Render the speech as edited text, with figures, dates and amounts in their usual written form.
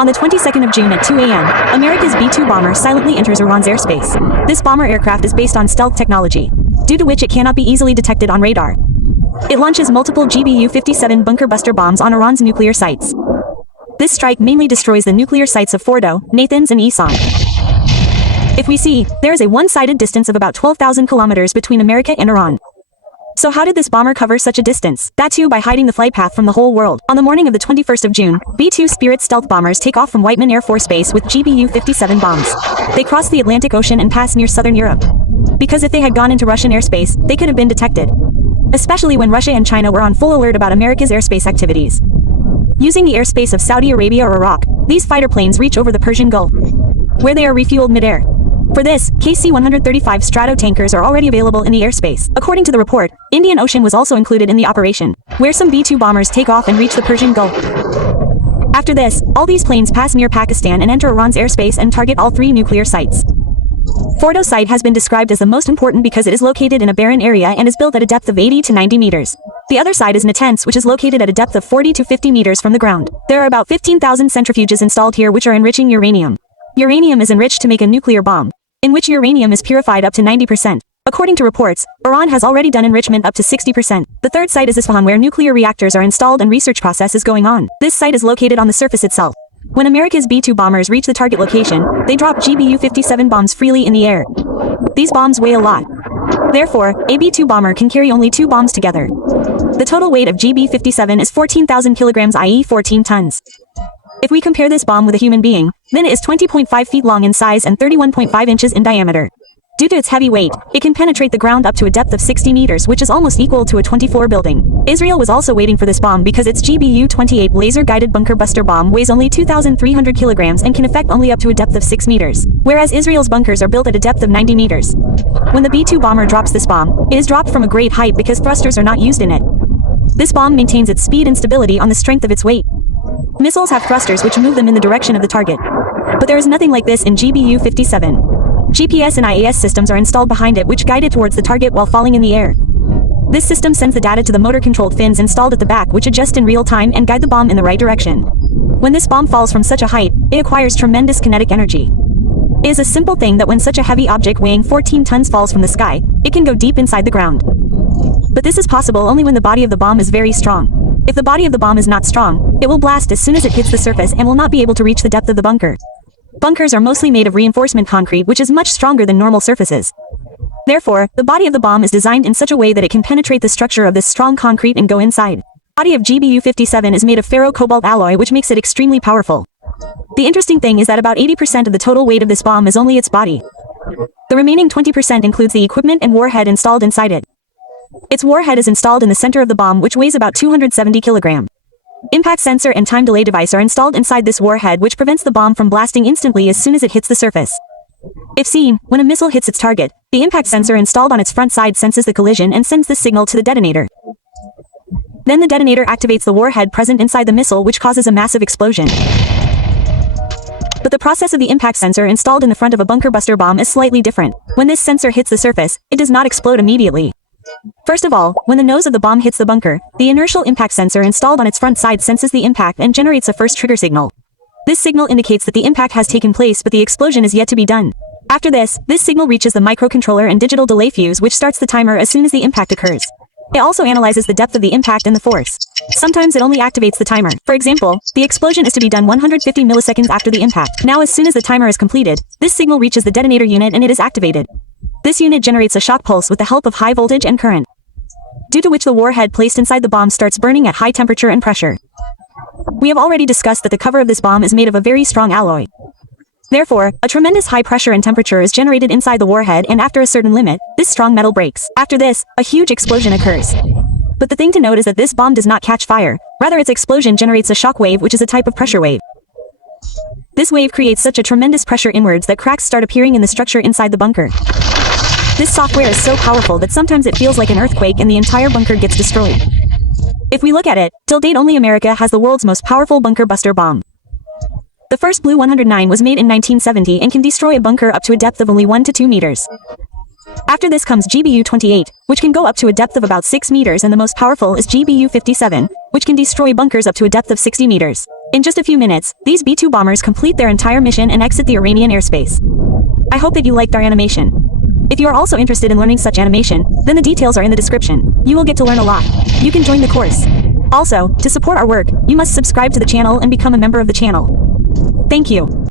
On the 22nd of June at 2 a.m., America's B-2 bomber silently enters Iran's airspace. This bomber aircraft is based on stealth technology, due to which it cannot be easily detected on radar. It launches multiple GBU-57 bunker buster bombs on Iran's nuclear sites. This strike mainly destroys the nuclear sites of Fordo, Nathans and Isan. If we see, there is a one-sided distance of about 12,000 kilometers between America and Iran. So how did this bomber cover such a distance? That too by hiding the flight path from the whole world. On the morning of the 21st of June, B-2 Spirit stealth bombers take off from Whiteman Air Force Base with GBU-57 bombs. They cross the Atlantic Ocean and pass near southern Europe. Because if they had gone into Russian airspace, they could have been detected. Especially when Russia and China were on full alert about America's airspace activities. Using the airspace of Saudi Arabia or Iraq, these fighter planes reach over the Persian Gulf, where they are refueled mid-air. For this, KC-135 Strato tankers are already available in the airspace. According to the report, Indian Ocean was also included in the operation, where some B-2 bombers take off and reach the Persian Gulf. After this, all these planes pass near Pakistan and enter Iran's airspace and target all three nuclear sites. Fordo site has been described as the most important because it is located in a barren area and is built at a depth of 80 to 90 meters. The other side is Natanz, which is located at a depth of 40 to 50 meters from the ground. There are about 15,000 centrifuges installed here which are enriching uranium. Uranium is enriched to make a nuclear bomb, in which uranium is purified up to 90%. According to reports, Iran has already done enrichment up to 60%. The third site is Isfahan where nuclear reactors are installed and research process is going on. This site is located on the surface itself. When America's B-2 bombers reach the target location, they drop GBU-57 bombs freely in the air. These bombs weigh a lot. Therefore, a B-2 bomber can carry only 2 bombs together. The total weight of GB-57 is 14,000 kilograms, i.e. 14 tons. If we compare this bomb with a human being, then it is 20.5 feet long in size and 31.5 inches in diameter. Due to its heavy weight, it can penetrate the ground up to a depth of 60 meters, which is almost equal to a 24 building. Israel was also waiting for this bomb because its GBU-28 laser-guided bunker buster bomb weighs only 2,300 kilograms and can affect only up to a depth of 6 meters, whereas Israel's bunkers are built at a depth of 90 meters. When the B-2 bomber drops this bomb, it is dropped from a great height because thrusters are not used in it. This bomb maintains its speed and stability on the strength of its weight. Missiles have thrusters which move them in the direction of the target. But there is nothing like this in GBU-57. GPS and IAS systems are installed behind it which guide it towards the target while falling in the air. This system sends the data to the motor-controlled fins installed at the back which adjust in real time and guide the bomb in the right direction. When this bomb falls from such a height, it acquires tremendous kinetic energy. It is a simple thing that when such a heavy object weighing 14 tons falls from the sky, it can go deep inside the ground. But this is possible only when the body of the bomb is very strong. If the body of the bomb is not strong, it will blast as soon as it hits the surface and will not be able to reach the depth of the bunker. Bunkers are mostly made of reinforcement concrete which is much stronger than normal surfaces. Therefore, the body of the bomb is designed in such a way that it can penetrate the structure of this strong concrete and go inside. The body of GBU-57 is made of ferro-cobalt alloy which makes it extremely powerful. The interesting thing is that about 80% of the total weight of this bomb is only its body. The remaining 20% includes the equipment and warhead installed inside it. Its warhead is installed in the center of the bomb which weighs about 270 kilograms. Impact sensor and time delay device are installed inside this warhead which prevents the bomb from blasting instantly as soon as it hits the surface. If seen, when a missile hits its target, the impact sensor installed on its front side senses the collision and sends the signal to the detonator. Then the detonator activates the warhead present inside the missile which causes a massive explosion. But the process of the impact sensor installed in the front of a bunker buster bomb is slightly different. When this sensor hits the surface, it does not explode immediately. First of all, when the nose of the bomb hits the bunker, the inertial impact sensor installed on its front side senses the impact and generates a first trigger signal. This signal indicates that the impact has taken place but the explosion is yet to be done. After this signal reaches the microcontroller and digital delay fuse which starts the timer as soon as the impact occurs. It also analyzes the depth of the impact and the force. Sometimes it only activates the timer. For example, the explosion is to be done 150 milliseconds after the impact. Now as soon as the timer is completed, this signal reaches the detonator unit and it is activated. This unit generates a shock pulse with the help of high voltage and current, due to which the warhead placed inside the bomb starts burning at high temperature and pressure. We have already discussed that the cover of this bomb is made of a very strong alloy. Therefore, a tremendous high pressure and temperature is generated inside the warhead and after a certain limit, this strong metal breaks. After this, a huge explosion occurs. But the thing to note is that this bomb does not catch fire, rather its explosion generates a shock wave which is a type of pressure wave. This wave creates such a tremendous pressure inwards that cracks start appearing in the structure inside the bunker. This software is so powerful that sometimes it feels like an earthquake and the entire bunker gets destroyed. If we look at it, till date only America has the world's most powerful bunker buster bomb. The first Blue 109 was made in 1970 and can destroy a bunker up to a depth of only 1 to 2 meters. After this comes GBU-28, which can go up to a depth of about 6 meters, and the most powerful is GBU-57, which can destroy bunkers up to a depth of 60 meters. In just a few minutes, these B-2 bombers complete their entire mission and exit the Iranian airspace. I hope that you liked our animation. If you are also interested in learning such animation, then the details are in the description. You will get to learn a lot. You can join the course. Also, to support our work, you must subscribe to the channel and become a member of the channel. Thank you.